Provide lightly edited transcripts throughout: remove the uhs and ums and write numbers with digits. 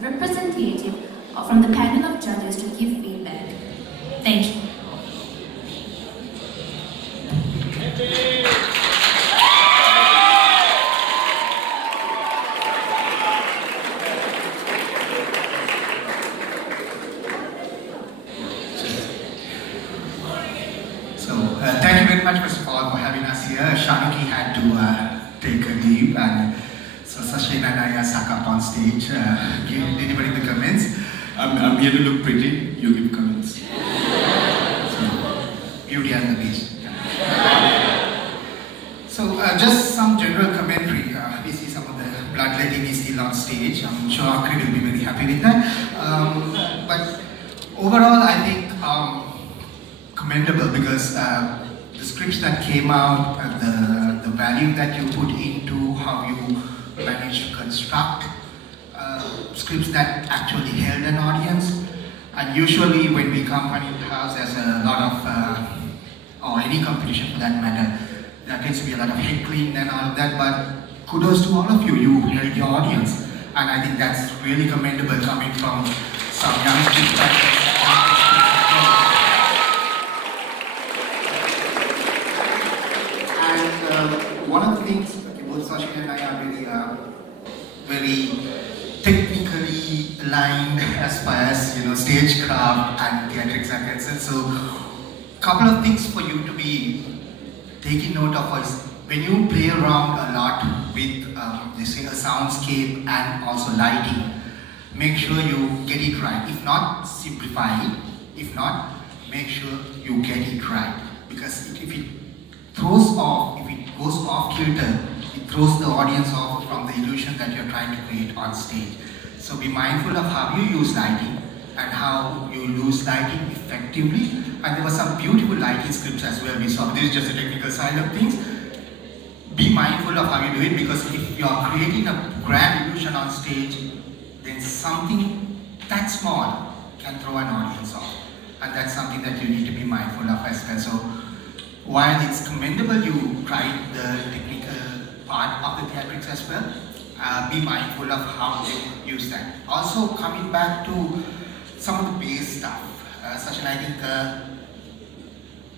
representative from the panel of judges to give feedback. Thank you. Thank you very much, first of all, for having us here. Shanuki had to take a leave, and so Sashane and I are stuck up on stage. Give anybody the comments? I'm here to look pretty. You give comments. So, beauty and the beast. So, just some general commentary. We see some of the bloodletting is still on stage. I'm sure Akri will be very happy with that. But overall, I think commendable, because the scripts that came out, the value that you put into how you managed to construct scripts that actually held an audience. And usually when we come on in-house, there's a lot of, or any competition for that matter, there tends to be a lot of heckling and all of that, but kudos to all of you, you held your audience. And I think that's really commendable coming from some young people. One of the things, okay, both Sashane and I are very technically aligned as far as stagecraft and theatrics are concerned. So, a couple of things for you to be taking note of is when you play around a lot with, let's say, a soundscape and also lighting, make sure you get it right. If not, simplify it. If not, make sure you get it right. Because if it throws off, if it goes off kilter, it throws the audience off from the illusion that you're trying to create on stage. So be mindful of how you use lighting and how you use lighting effectively. And there were some beautiful lighting scripts as well we saw. This is just the technical side of things. Be mindful of how you do it, because if you're creating a grand illusion on stage, then something that small can throw an audience off. And that's something that you need to be mindful of as well. So, while it's commendable you tried the technical part of the theatrics as well, be mindful of how you use that. Also, coming back to some of the base stuff, Sashane, I think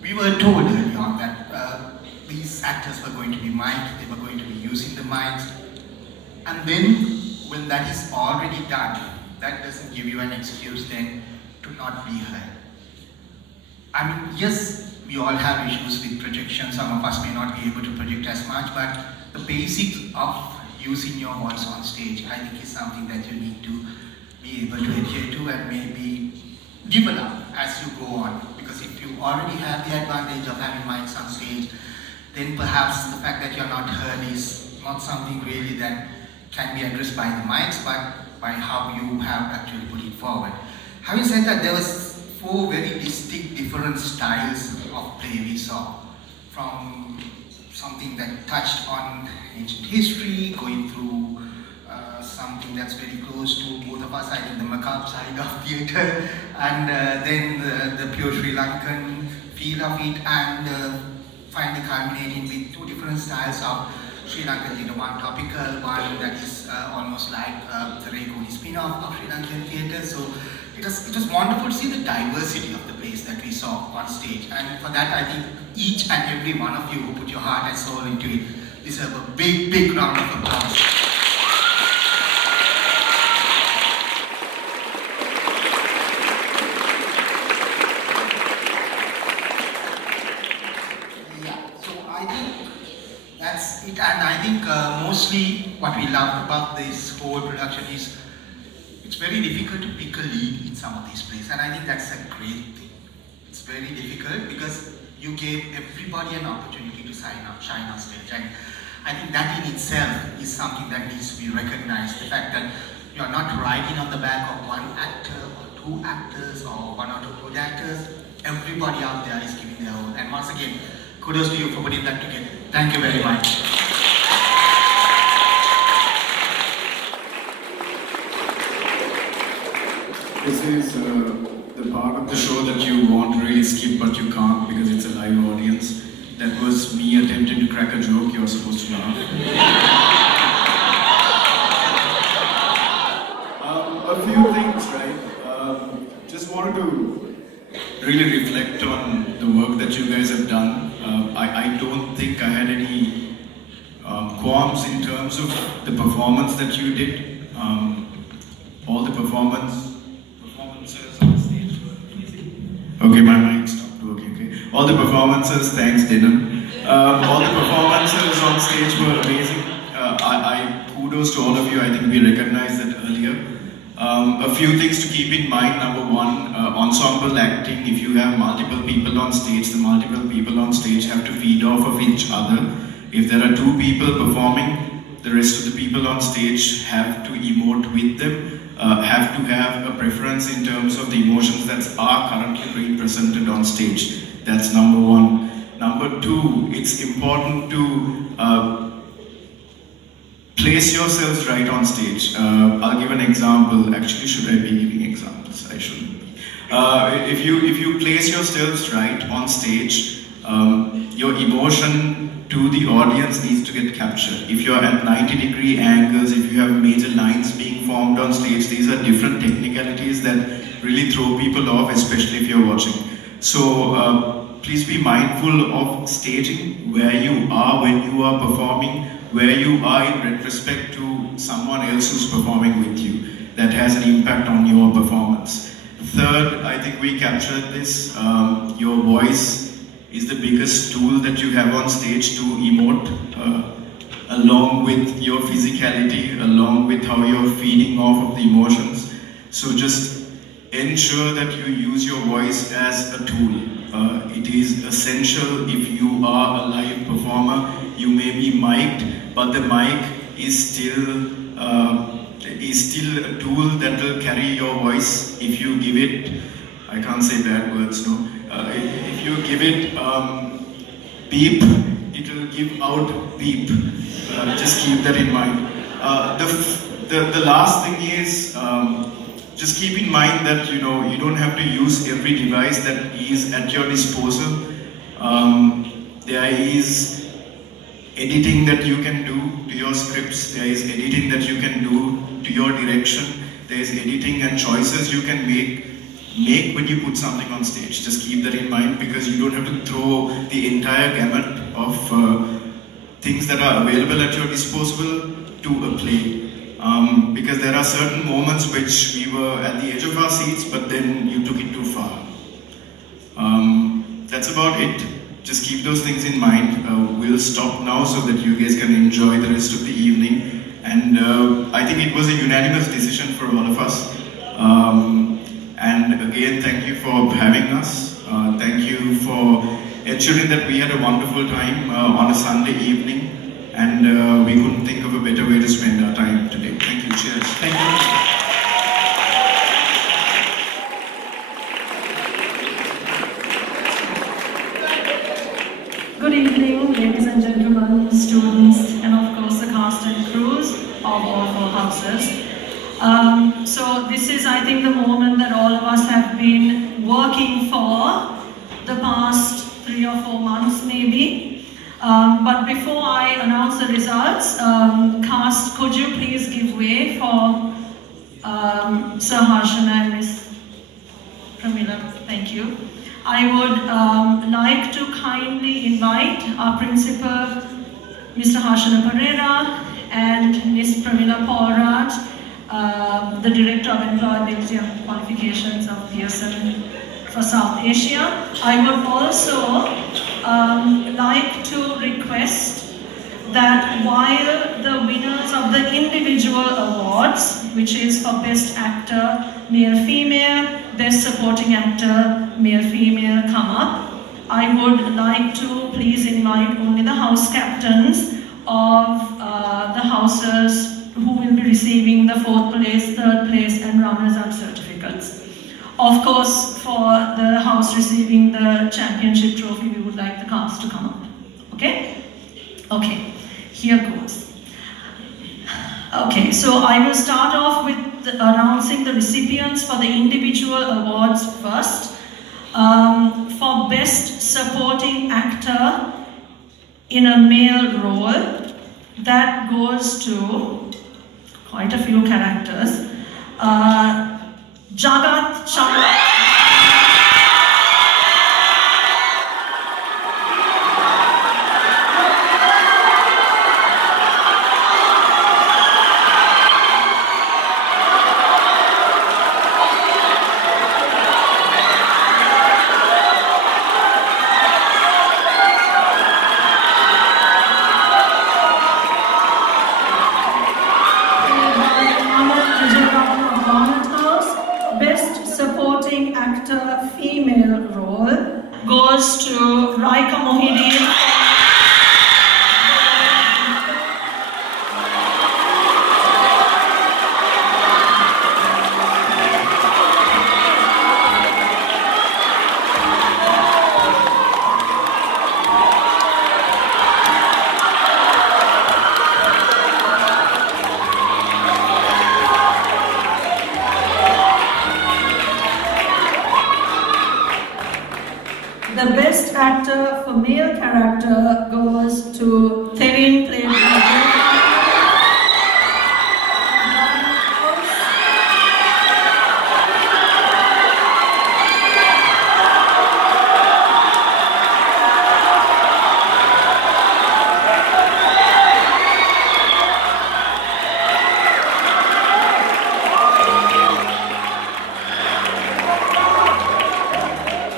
we were told early on that these actors were going to be mic'd, they were going to be using the mics, and then when that is already done, that doesn't give you an excuse then to not be heard. I mean, yes, we all have issues with projection. Some of us may not be able to project as much, but the basics of using your voice on stage, I think, is something that you need to be able to adhere to and maybe develop as you go on. Because if you already have the advantage of having mics on stage, then perhaps the fact that you're not heard is not something really that can be addressed by the mics, but by how you have actually put it forward. Having said that, there was 4 very distinct different styles of play we saw, from something that touched on ancient history, going through something that's very close to both of us, I think the macabre side of theatre, and then the pure Sri Lankan feel of it, and finally culminating with 2 different styles of Sri Lankan theatre, one topical, one that is almost like the Rekoni spin-off of Sri Lankan theatre. So it was wonderful to see the diversity of the plays that we saw on stage, and for that I think each and every one of you who put your heart and soul into it deserve a big round of applause. Yeah, so I think that's it, and I think mostly what we loved about this whole production is it's very difficult to pick a lead in some of these plays, and I think that's a great thing. It's very difficult because you gave everybody an opportunity to shine on stage, and I think that in itself is something that needs to be recognized. The fact that you're not riding on the back of one actor or 2 actors or 1 or 2 good actors. Everybody out there is giving their all, and once again, kudos to you for putting that together. Thank you very much. This is the part of the show that you want to really skip, but you can't because it's a live audience. That was me attempting to crack a joke. You're supposed to laugh. a few things, right? Just wanted to really reflect on the work that you guys have done. I don't think I had any qualms in terms of the performance that you did. All the performances on stage were amazing. Okay, my mic stopped working, okay. All the performances, thanks Denim. All the performances on stage were amazing. Kudos to all of you, I think we recognized that earlier. A few things to keep in mind. Number one, ensemble acting. If you have multiple people on stage, the multiple people on stage have to feed off of each other. If there are two people performing, the rest of the people on stage have to emote with them, have to have a preference in terms of the emotions that are currently represented on stage. That's number one. Number two, it's important to place yourselves right on stage. I'll give an example. Actually, should I be giving examples? I shouldn't be. If you place yourselves right on stage, your emotion to the audience needs to get captured. If you're at 90-degree angles, if you have major lines being formed on stage, these are different technicalities that really throw people off, especially if you're watching. So please be mindful of staging, where you are when you are performing, where you are in retrospect to someone else who's performing with you. That has an impact on your performance. Third, I think we captured this, your voice is the biggest tool that you have on stage to emote, along with your physicality, along with how you're feeding off of the emotions. So just ensure that you use your voice as a tool. It is essential. If you are a live performer, you may be mic'd, but the mic is still a tool that will carry your voice. If you give it, I can't say bad words, no. If you give it beep, it will give out beep. Just keep that in mind. The last thing is, just keep in mind that you don't have to use every device that is at your disposal. There is editing that you can do to your scripts. There is editing that you can do to your direction. There is editing and choices you can make when you put something on stage. Just keep that in mind, because you don't have to throw the entire gamut of things that are available at your disposal to a play. Because there are certain moments which we were at the edge of our seats, but then you took it too far. That's about it. Just keep those things in mind. We'll stop now so that you guys can enjoy the rest of the evening. And I think it was a unanimous decision for all of us. And again, thank you for having us. Thank you for ensuring that we had a wonderful time on a Sunday evening. And we couldn't think of a better way to spend our time today. Thank you. Cheers. Thank you. Good evening, ladies and gentlemen, students, and of course the cast and crews of all four houses. So this is, I think, the moment that all of us have been working for the past 3 or 4 months maybe. But before I announce the results, cast, could you please give way for Sir Sashane and Miss Pramila? Thank you. I would like to kindly invite our principal, Mr. Perera, and Miss Pramila Paulraj, the Director of Employability and Qualifications of Pearson for South Asia. I would also like to request that while the winners of the individual awards, which is for Best Actor, Male-Female, Best Supporting Actor, Male-Female, come up, I would like to please invite only the house captains of the houses who will be receiving the 4th place, 3rd place and runners-up certificates. Of course, for the house receiving the championship trophy, we would like the cast to come up. Okay? Okay, here goes. Okay, so I will start off with announcing the recipients for the individual awards first. For Best Supporting Actor in a Male Role, that goes to quite a few characters. Jagat Chandra. Actor female role goes to Raika Mohideen. The best actor for male character goes to Therin, played by Yohan.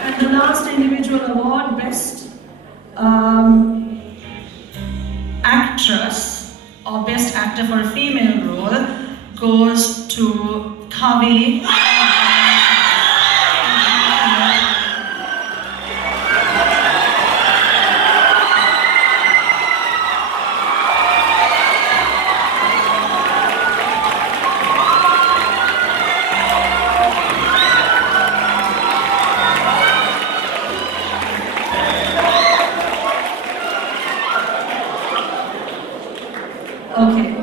And the last individual award, Best Actress or Best Actor for a Female Role, goes to Kavi. Okay,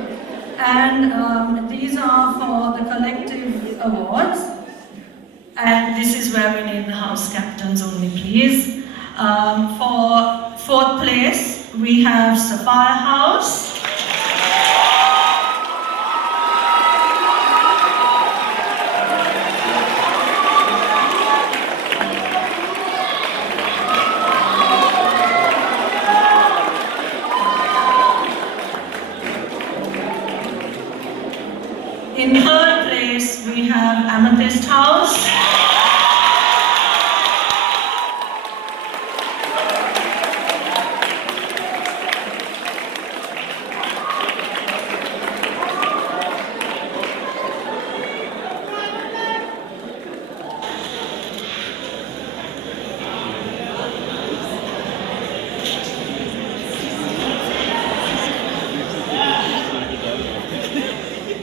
and these are for the collective awards, and this is where we need the house captains only, please. For fourth place, we have Sapphire House. In third place, we have Amethyst House.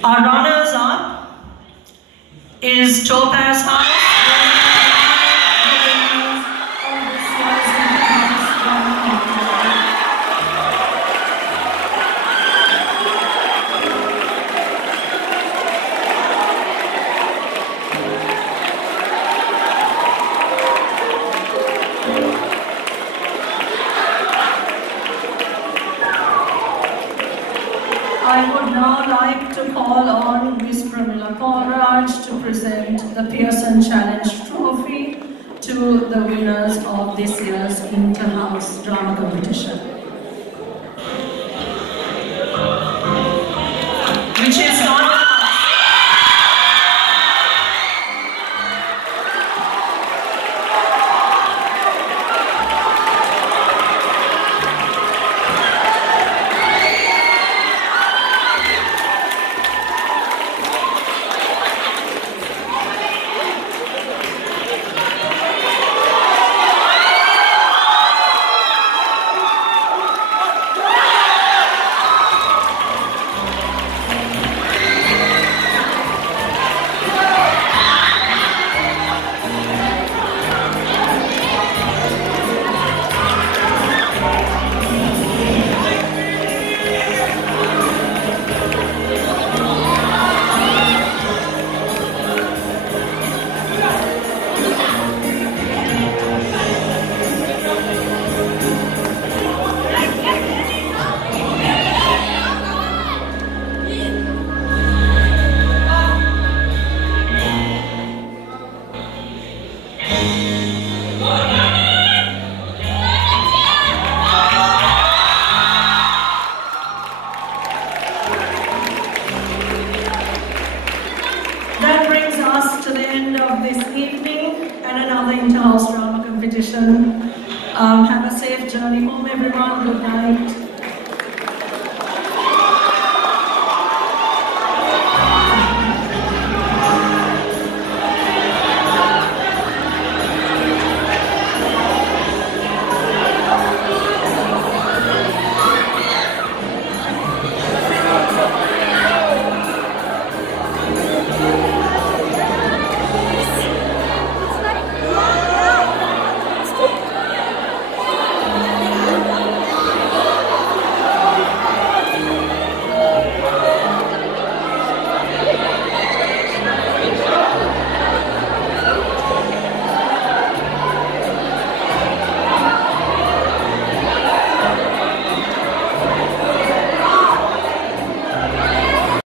Our runners-up is Topaz House. I would now like to call on Ms. Pramila Porraj to present the Pearson Challenge Trophy to the winners of this year's Inter-House Drama Competition. Which is not another inter-house drama competition. Have a safe journey home, everyone. Good night.